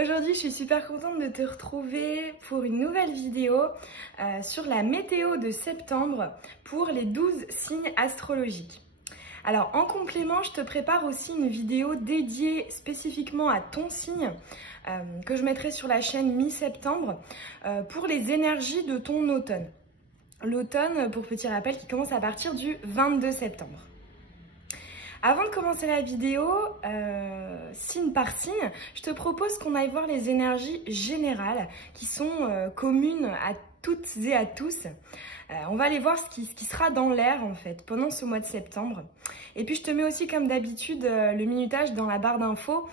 Aujourd'hui, je suis super contente de te retrouver pour une nouvelle vidéo sur la météo de septembre pour les 12 signes astrologiques. Alors, en complément, je te prépare aussi une vidéo dédiée spécifiquement à ton signe que je mettrai sur la chaîne mi-septembre pour les énergies de ton automne. L'automne, pour petit rappel, qui commence à partir du 22 septembre. Avant de commencer la vidéo, signe par signe, je te propose qu'on aille voir les énergies générales qui sont communes à toutes et à tous. On va aller voir ce qui sera dans l'air en fait pendant ce mois de septembre. Et puis je te mets aussi comme d'habitude le minutage dans la barre d'infos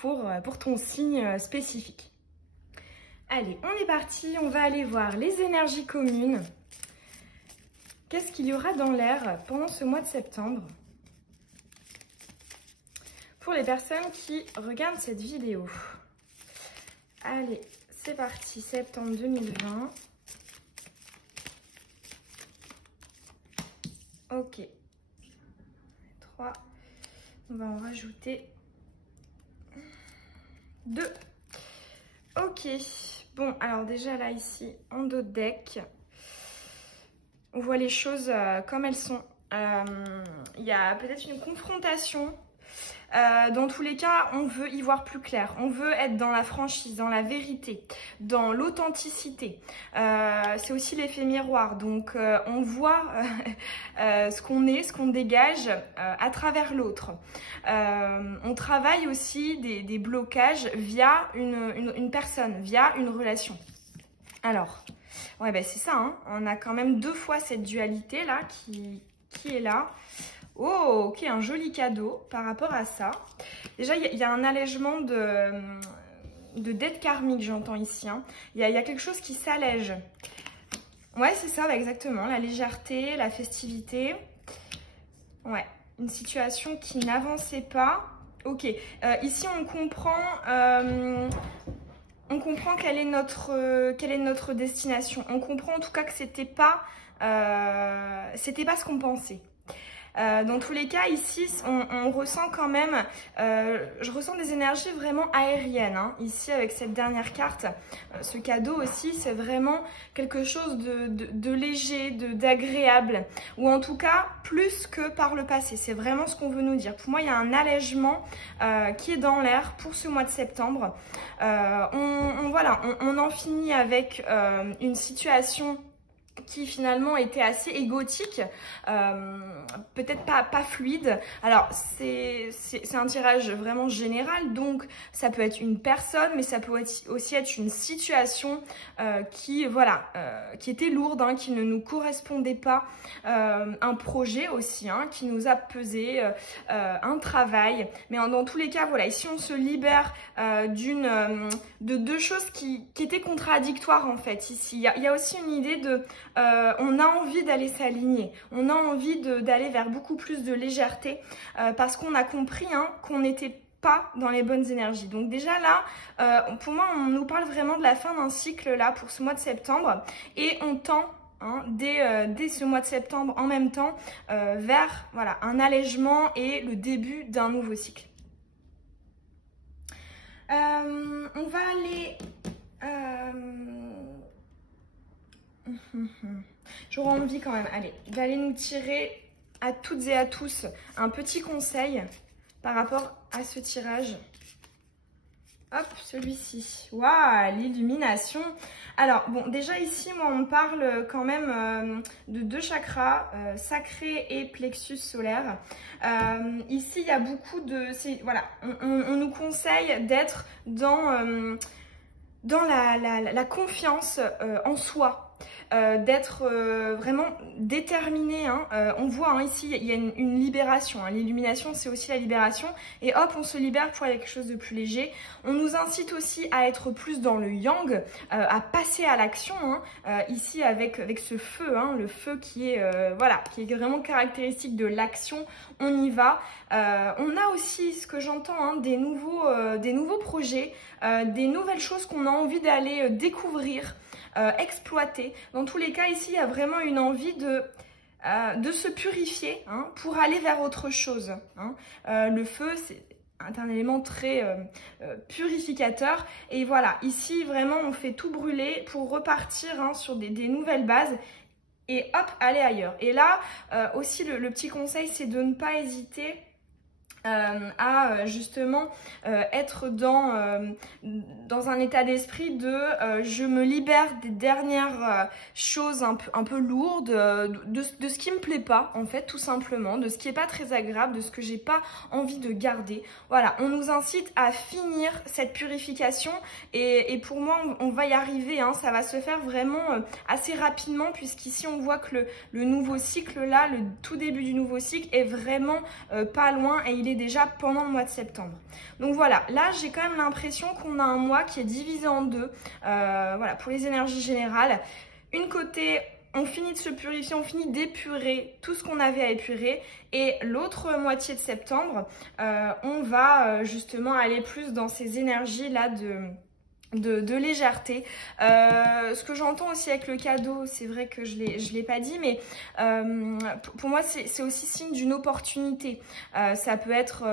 pour ton signe spécifique. Allez, on est parti, on va aller voir les énergies communes. Qu'est-ce qu'il y aura dans l'air pendant ce mois de septembre ? Pour les personnes qui regardent cette vidéo. Allez, c'est parti, septembre 2020. Ok. 3. On va en rajouter 2. Ok. Bon, alors déjà là, ici, en dos de deck, on voit les choses comme elles sont. Il y a peut-être une confrontation. Dans tous les cas, on veut y voir plus clair. On veut être dans la franchise, dans la vérité, dans l'authenticité. C'est aussi l'effet miroir. Donc, on voit ce qu'on est, ce qu'on dégage à travers l'autre. On travaille aussi des blocages via une personne, via une relation. Alors, ouais, ben c'est ça. Hein. On a quand même 2 fois cette dualité là qui est là. Oh, ok, un joli cadeau par rapport à ça. Déjà, il y a un allègement de dette karmique, j'entends ici. Hein. Il y a quelque chose qui s'allège. Ouais, c'est ça, exactement. La légèreté, la festivité. Ouais, une situation qui n'avançait pas. Ok, ici, on comprend quelle est notre destination. On comprend en tout cas que c'était pas ce qu'on pensait. Dans tous les cas, ici, on ressent quand même, je ressens des énergies vraiment aériennes. Hein. Ici, avec cette dernière carte, ce cadeau aussi, c'est vraiment quelque chose de léger, d'agréable, ou en tout cas, plus que par le passé. C'est vraiment ce qu'on veut nous dire. Pour moi, il y a un allègement qui est dans l'air pour ce mois de septembre. On en finit avec une situation qui finalement était assez égotique, peut-être pas fluide. Alors c'est un tirage vraiment général, donc ça peut être une personne, mais ça peut aussi être une situation qui était lourde, hein, qui ne nous correspondait pas, un projet aussi, hein, qui nous a pesé, un travail. Mais dans tous les cas, voilà, ici on se libère de 2 choses qui étaient contradictoires en fait. Ici, il y a aussi une idée de on a envie d'aller s'aligner, on a envie d'aller vers beaucoup plus de légèreté parce qu'on a compris, hein, qu'on n'était pas dans les bonnes énergies. Donc déjà là, pour moi, on nous parle vraiment de la fin d'un cycle là pour ce mois de septembre et on tend, hein, dès ce mois de septembre en même temps vers voilà, un allègement et le début d'un nouveau cycle. On va aller... J'aurais envie quand même, allez, d'aller nous tirer à toutes et à tous un petit conseil par rapport à ce tirage. Hop, celui-ci. Waouh, l'illumination. Alors, bon, déjà ici, moi, on parle quand même de 2 chakras, sacré et plexus solaire. Ici, il y a beaucoup de... Voilà, on nous conseille d'être dans la confiance en soi. D'être vraiment déterminé. Hein. On voit, hein, ici, il y a une libération. Hein. L'illumination, c'est aussi la libération. Et hop, on se libère pour aller à quelque chose de plus léger. On nous incite aussi à être plus dans le yang, à passer à l'action. Hein. Ici, avec ce feu, hein, le feu qui est vraiment caractéristique de l'action. On y va. On a aussi, ce que j'entends, hein, des nouveaux projets, des nouvelles choses qu'on a envie d'aller découvrir. Exploiter. Dans tous les cas, ici, il y a vraiment une envie de se purifier, hein, pour aller vers autre chose. Hein. Le feu, c'est un élément très purificateur. Et voilà, ici vraiment on fait tout brûler pour repartir hein, sur des nouvelles bases. Et hop, aller ailleurs. Et là, aussi le petit conseil, c'est de ne pas hésiter à justement être dans un état d'esprit de je me libère des dernières choses un peu lourdes, de ce qui me plaît pas en fait, tout simplement, de ce qui est pas très agréable, de ce que j'ai pas envie de garder. Voilà, on nous incite à finir cette purification et pour moi on va y arriver, hein, ça va se faire vraiment assez rapidement puisqu'ici on voit que le nouveau cycle là, le tout début du nouveau cycle est vraiment pas loin et il est déjà pendant le mois de septembre. Donc voilà, là j'ai quand même l'impression qu'on a un mois qui est divisé en deux, voilà, pour les énergies générales. Une côté, on finit de se purifier, on finit d'épurer tout ce qu'on avait à épurer, et l'autre moitié de septembre, on va justement aller plus dans ces énergies là de légèreté. Ce que j'entends aussi avec le cadeau, c'est vrai que je l'ai pas dit, mais pour moi c'est aussi signe d'une opportunité. Ça peut être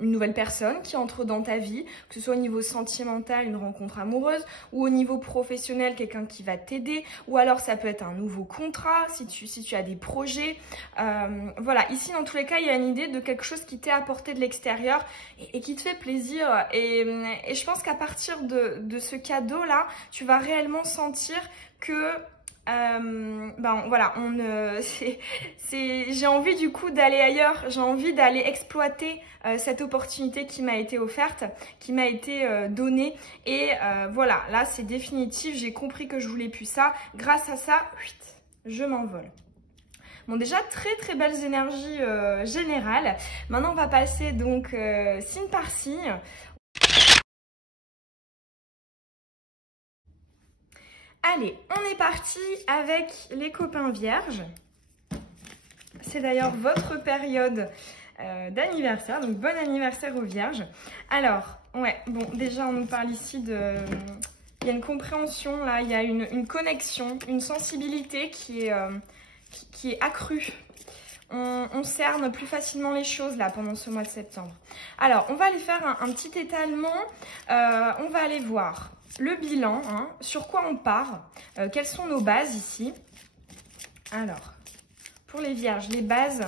une nouvelle personne qui entre dans ta vie, que ce soit au niveau sentimental, une rencontre amoureuse, ou au niveau professionnel, quelqu'un qui va t'aider, ou alors ça peut être un nouveau contrat, si tu as des projets. Voilà, ici dans tous les cas, il y a une idée de quelque chose qui t'est apporté de l'extérieur et qui te fait plaisir. Et je pense qu'à partir de ce cadeau là, tu vas réellement sentir que ben voilà, j'ai envie du coup d'aller ailleurs, j'ai envie d'aller exploiter cette opportunité qui m'a été offerte, qui m'a été donnée, et voilà, là c'est définitif, j'ai compris que je voulais plus ça, grâce à ça, je m'envole. Bon, déjà très très belles énergies générales. Maintenant on va passer donc signe par signe. Allez, on est parti avec les copains vierges. C'est d'ailleurs votre période d'anniversaire, donc bon anniversaire aux vierges. Alors, ouais, bon, déjà on nous parle ici de... Il y a une compréhension là, il y a une connexion, une sensibilité qui est accrue. On cerne plus facilement les choses là pendant ce mois de septembre. Alors, on va aller faire un petit étalement. On va aller voir le bilan, hein, sur quoi on part, quelles sont nos bases ici. Alors, pour les vierges, les bases,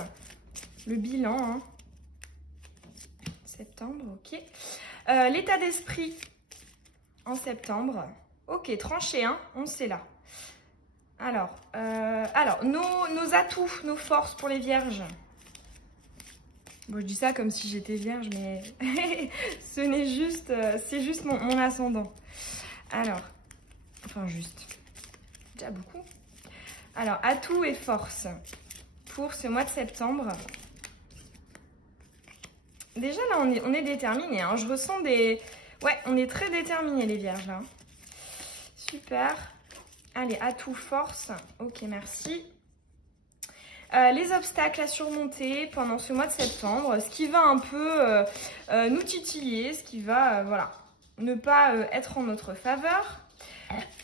le bilan, hein, septembre, ok. L'état d'esprit en septembre, ok, tranché, hein, on sait là. Alors, nos atouts, nos forces pour les vierges. Bon, je dis ça comme si j'étais vierge, mais ce n'est juste, c'est juste mon ascendant. Alors, enfin juste, déjà beaucoup. Alors, atouts et forces pour ce mois de septembre. Déjà là, on est déterminés, hein. Je ressens des... Ouais, on est très déterminés les vierges là. Super. Allez, atouts, forces. Ok, merci. Les obstacles à surmonter pendant ce mois de septembre, ce qui va un peu nous titiller, ce qui va, voilà, ne pas être en notre faveur.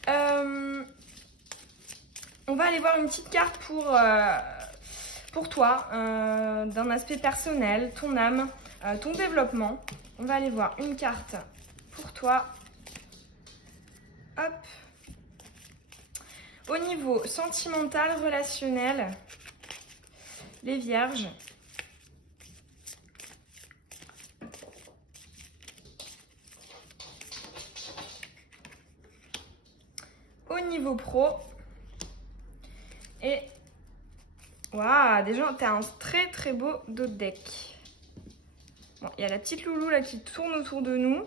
On va aller voir une petite carte pour toi, d'un aspect personnel, ton âme, ton développement. On va aller voir une carte pour toi. Hop. Au niveau sentimental, relationnel, les vierges. Au niveau pro. Et waouh, déjà, tu as un très très beau dos de deck. Bon, il y a la petite loulou là qui tourne autour de nous.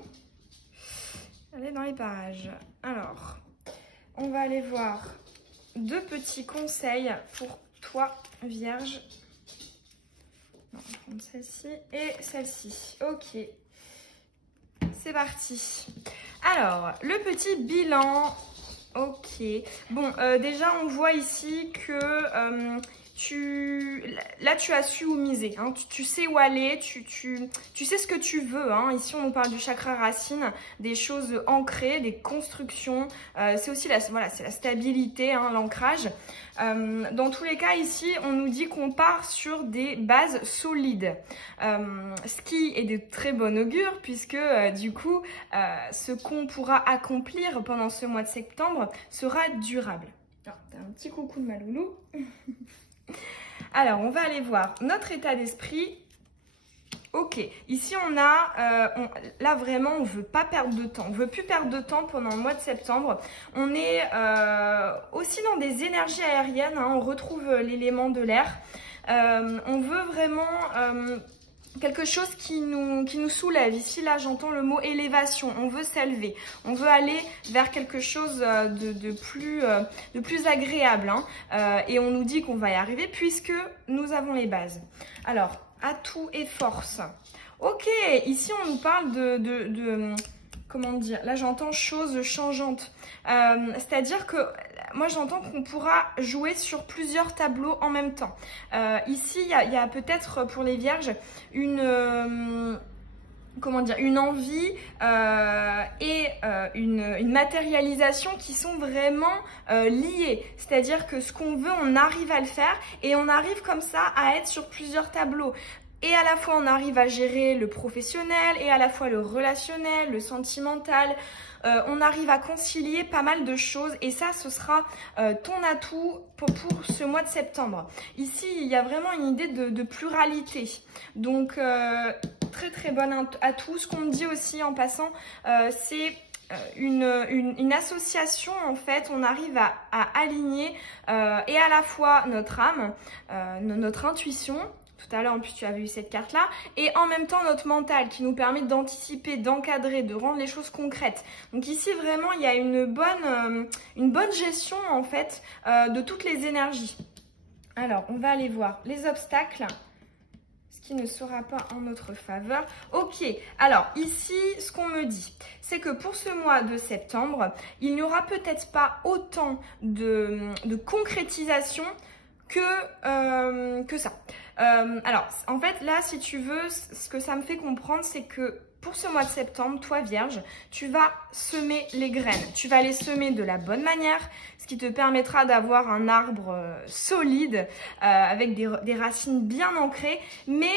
Elle est dans les parages. Alors, on va aller voir deux petits conseils pour toi, vierge. On va prendre celle-ci et celle-ci. Ok, c'est parti. Alors, le petit bilan. Ok. Bon, déjà, on voit ici que là, tu as su où miser, hein. Tu sais où aller, tu sais ce que tu veux, hein. Ici, on nous parle du chakra racine, des choses ancrées, des constructions. C'est aussi voilà, c'est la stabilité, hein, l'ancrage. Dans tous les cas, ici, on nous dit qu'on part sur des bases solides. Ce qui est de très bon augure, puisque du coup, ce qu'on pourra accomplir pendant ce mois de septembre sera durable. Alors, t'as un petit coucou de ma loulou. Alors, on va aller voir notre état d'esprit. Ok, ici on a, là vraiment on veut pas perdre de temps, on veut plus perdre de temps pendant le mois de septembre. On est aussi dans des énergies aériennes, hein, on retrouve l'élément de l'air. On veut vraiment quelque chose qui nous soulève. Ici, là, j'entends le mot élévation. On veut s'élever. On veut aller vers quelque chose de plus agréable, hein. Et on nous dit qu'on va y arriver puisque nous avons les bases. Alors, atout et force. Ok, ici, on nous parle comment dire, là j'entends choses changeantes, c'est-à-dire que moi j'entends qu'on pourra jouer sur plusieurs tableaux en même temps. Ici il y a peut-être pour les vierges comment dire, une envie et une matérialisation qui sont vraiment liées. C'est-à-dire que ce qu'on veut, on arrive à le faire et on arrive comme ça à être sur plusieurs tableaux. Et à la fois, on arrive à gérer le professionnel et à la fois le relationnel, le sentimental. On arrive à concilier pas mal de choses et ça, ce sera ton atout pour ce mois de septembre. Ici, il y a vraiment une idée de pluralité. Donc, très très bon atout. Ce qu'on me dit aussi en passant, c'est une association en fait. On arrive à aligner et à la fois notre âme, notre intuition. Tout à l'heure, en plus, tu as vu cette carte-là. Et en même temps, notre mental qui nous permet d'anticiper, d'encadrer, de rendre les choses concrètes. Donc ici, vraiment, il y a une bonne gestion, en fait, de toutes les énergies. Alors, on va aller voir les obstacles, ce qui ne sera pas en notre faveur. Ok, alors ici, ce qu'on me dit, c'est que pour ce mois de septembre, il n'y aura peut-être pas autant de concrétisation que ça. Alors, en fait, là, si tu veux, ce que ça me fait comprendre, c'est que pour ce mois de septembre, toi, Vierge, tu vas semer les graines. Tu vas les semer de la bonne manière, ce qui te permettra d'avoir un arbre solide, avec des racines bien ancrées. Mais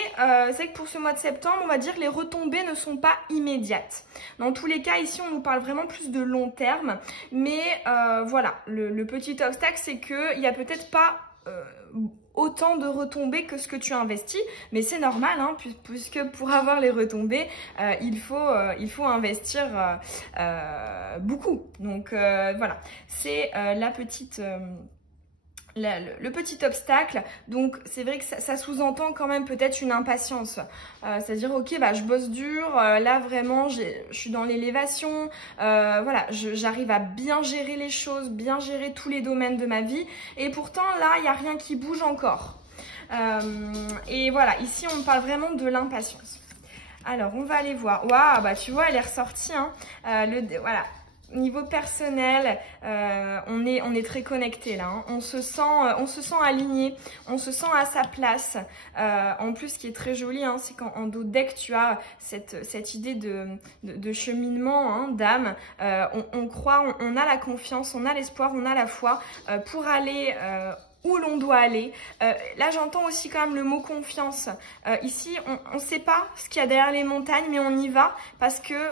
c'est que pour ce mois de septembre, on va dire que les retombées ne sont pas immédiates. Dans tous les cas, ici, on nous parle vraiment plus de long terme. Mais voilà, le petit obstacle, c'est qu'il n'y a peut-être pas autant de retombées que ce que tu investis, mais c'est normal, hein, puisque pour avoir les retombées, il faut investir beaucoup. Donc voilà, c'est le petit obstacle. Donc c'est vrai que ça sous-entend quand même peut-être une impatience, c'est-à-dire ok, bah je bosse dur, là vraiment je suis dans l'élévation, voilà, j'arrive à bien gérer les choses, bien gérer tous les domaines de ma vie, et pourtant là il n'y a rien qui bouge encore. Et voilà, ici on parle vraiment de l'impatience. Alors on va aller voir. Waouh, bah tu vois, elle est ressortie, hein. Voilà. Niveau personnel, on est très connecté là, hein. On se sent aligné, on se sent à sa place. En plus, ce qui est très joli, hein, c'est qu'en dos de deck, tu as cette idée de cheminement, hein, d'âme. On croit, on a la confiance, on a l'espoir, on a la foi pour aller où l'on doit aller. Là, j'entends aussi quand même le mot confiance. Ici, on ne sait pas ce qu'il y a derrière les montagnes, mais on y va parce que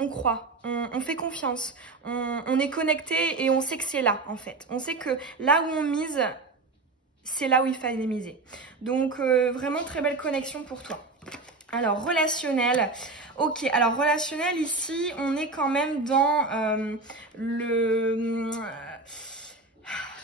on croit. On fait confiance, on est connecté et on sait que c'est là en fait. On sait que là où on mise, c'est là où il fallait miser. Donc vraiment très belle connexion pour toi. Alors relationnel, ok, alors relationnel ici, on est quand même dans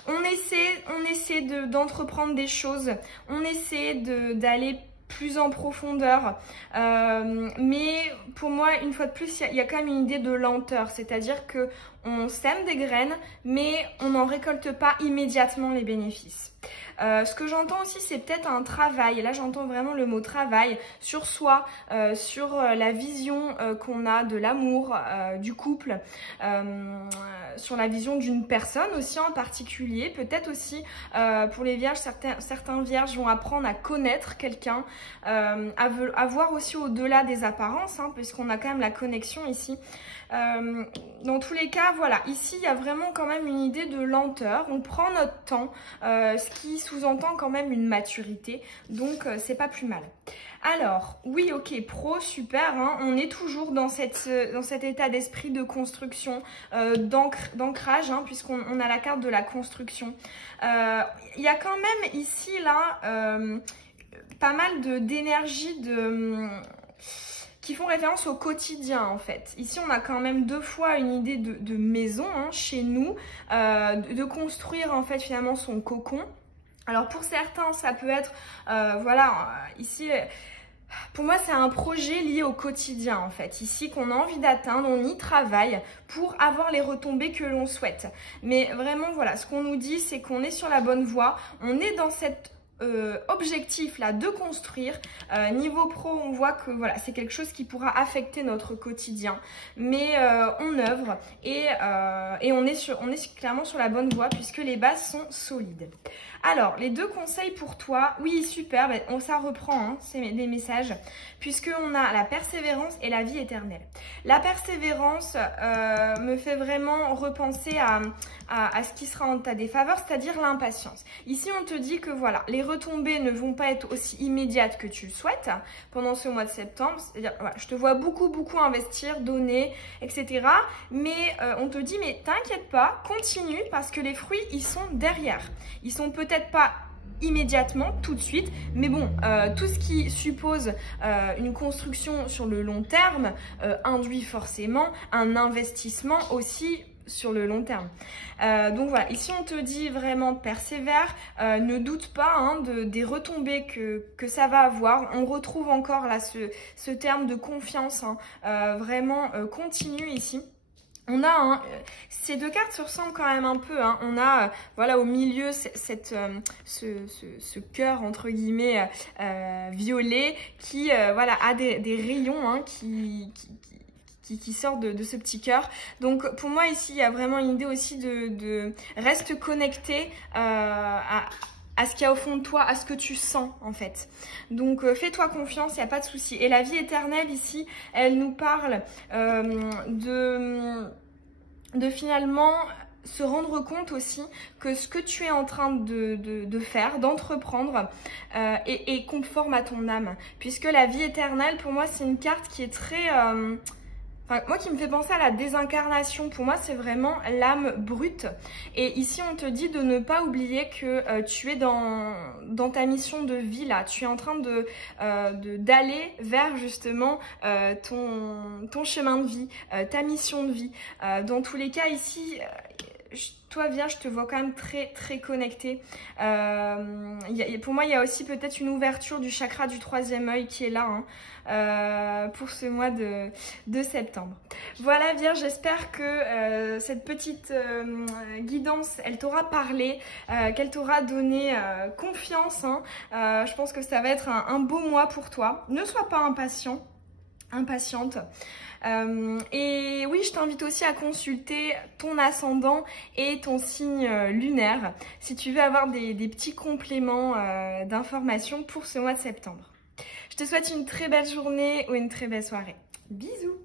on essaie d'entreprendre des choses, on essaie d'aller plus en profondeur, mais pour moi une fois de plus il y a quand même une idée de lenteur, c'est-à-dire que on sème des graines, mais on n'en récolte pas immédiatement les bénéfices. Ce que j'entends aussi, c'est peut-être un travail, et là j'entends vraiment le mot travail, sur soi, sur la vision qu'on a de l'amour, du couple, sur la vision d'une personne aussi en particulier. Peut-être aussi pour les vierges, certains vierges vont apprendre à connaître quelqu'un, à voir aussi au-delà des apparences, hein, puisqu'on a quand même la connexion ici. Dans tous les cas, voilà, ici il y a vraiment quand même une idée de lenteur, on prend notre temps, ce qui sous-entend quand même une maturité, donc c'est pas plus mal. Alors, oui, ok, pro, super, hein, on est toujours dans cet état d'esprit de construction, d'ancrage, hein, puisqu'on a la carte de la construction. Il y a quand même ici, là, pas mal d'énergie qui font référence au quotidien en fait. Ici on a quand même deux fois une idée de maison, hein, chez nous, de construire en fait finalement son cocon. Alors pour certains ça peut être, voilà, ici pour moi c'est un projet lié au quotidien en fait. Ici qu'on a envie d'atteindre, on y travaille pour avoir les retombées que l'on souhaite. Mais vraiment voilà, ce qu'on nous dit c'est qu'on est sur la bonne voie, on est dans cette objectif là de construire. Niveau pro on voit que voilà c'est quelque chose qui pourra affecter notre quotidien, mais on œuvre et on est clairement sur la bonne voie puisque les bases sont solides. Alors les deux conseils pour toi, oui super, ça reprend, hein, c'est des messages, puisque on a la persévérance et la vie éternelle. La persévérance me fait vraiment repenser à ce qui sera en ta défaveur, c'est-à-dire l'impatience. Ici on te dit que voilà, les retombées ne vont pas être aussi immédiates que tu le souhaites pendant ce mois de septembre. C'est-à-dire, voilà, je te vois beaucoup investir, donner, etc. Mais on te dit, mais t'inquiète pas, continue parce que les fruits, ils sont derrière. Ils sont peut-être pas immédiatement, tout de suite, mais bon, tout ce qui suppose une construction sur le long terme induit forcément un investissement aussi sur le long terme. Donc voilà, ici on te dit vraiment persévère, ne doute pas hein, des retombées que ça va avoir. On retrouve encore là ce terme de confiance, hein, vraiment continue ici. On a, ces deux cartes se ressemblent quand même un peu, hein. On a, voilà, au milieu, ce cœur, entre guillemets, violet, qui, voilà, a des rayons, hein, qui sortent de ce petit cœur. Donc, pour moi, ici, il y a vraiment une idée aussi de reste connecté à ce qu'il y a au fond de toi, à ce que tu sens en fait. Donc fais-toi confiance, il n'y a pas de souci. Et la vie éternelle ici, elle nous parle de finalement se rendre compte aussi que ce que tu es en train de faire, d'entreprendre, est conforme à ton âme. Puisque la vie éternelle, pour moi, c'est une carte qui est très... moi qui me fait penser à la désincarnation, pour moi c'est vraiment l'âme brute. Et ici on te dit de ne pas oublier que tu es dans ta mission de vie là. Tu es en train d'aller vers justement ton chemin de vie, ta mission de vie. Dans tous les cas ici... toi, Vierge, je te vois quand même très connectée. Pour moi, il y a aussi peut-être une ouverture du chakra du troisième œil qui est là, hein, pour ce mois de septembre. Voilà, Vierge, j'espère que cette petite guidance, elle t'aura parlé, qu'elle t'aura donné confiance, hein. Je pense que ça va être un beau mois pour toi. Ne sois pas impatiente. Et oui, je t'invite aussi à consulter ton ascendant et ton signe lunaire si tu veux avoir des petits compléments d'informations pour ce mois de septembre. Je te souhaite une très belle journée ou une très belle soirée. Bisous!